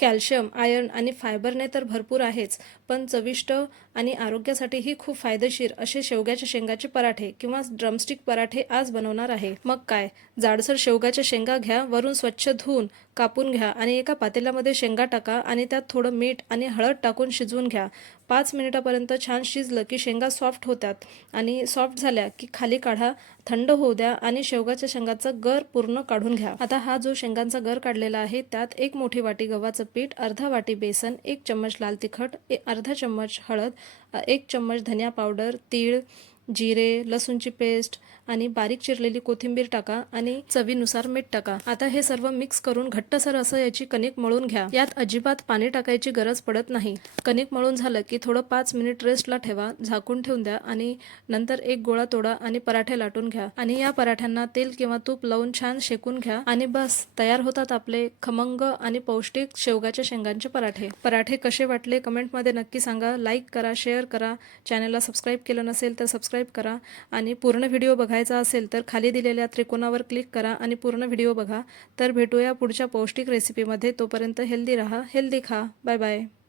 Calcium, iron आणि फायबरने तर भरपूर आहेच, पण चविष्ट आणि आरोग्यासाठीही खूप फायदेशीर असे शेवग्याच्या शेंगाचे पराठे किंवा ड्रमस्टिक पराठे आज बनवणार आहे। मग काय, जाडसर शेवग्याच्या शेंगा घ्या, वरून स्वच्छ धुवून कापून घ्या आणि एका पातेल्यामध्ये शेंगा टाका आणि त्यात थोडं मीठ आणि हळद टाकून शिजवून घ्या। 5 मिनिटापर्यंत छान शिजलं की शेंगा सॉफ्ट होतात आणि सॉफ्ट झाल्या की खाली काढा, थंड होऊ द्या आणि शेवगाच्या शेंगाचा गर पूर्ण काढून घ्या। आता हा जो शेंगांचा गर काढलेला आहे त्यात 1 मोठी वाटी गव्हाचं पीठ, अर्धा वाटी बेसन, 1 चम्मच लाल तिखट, अर्धा चम्मच हळद, 1 चम्मच धनिया पावडर, तीळ, जिरे, लसूणची पेस्ट आणि बारीक चिरलेली कोथिंबीर टाका आणि चवीनुसार मीठ टाका। आता हे सर्व मिक्स करून घट्टसर असं याची कणिक मळून घ्या। यात अजिबात पाणी टाकायची गरज पडत नाही। कणिक मळून झालं की थोडं 5 मिनिट रेस्टला ठेवा, झाकून ठेवून द्या आणि नंतर एक गोळा तोडा आणि पराठे लाटून घ्या आणि या पराठ्यांना तेल किंवा तूप लावून छान शेकून घ्या आणि बस तयार होतात आपले खमंग आणि पौष्टिक शेवगाच्या शेंगांचे पराठे। पराठे कसे वाटले कमेंटमध्ये नक्की सांगा। लाईक करा, शेअर करा, चॅनलला सबस्क्राईब केलं नसेल तर सबस्क्राईब करा आणि पूर्ण व्हिडिओ बघायचा असेल तर खाली दिलेल्या त्रिकोणावर क्लिक करा आणि पूर्ण व्हिडिओ बघा। तर भेटूया पुढच्या पौष्टिक रेसिपीमध्ये। तोपर्यंत हेल्दी राहा, हेल्दी खा। Bye bye.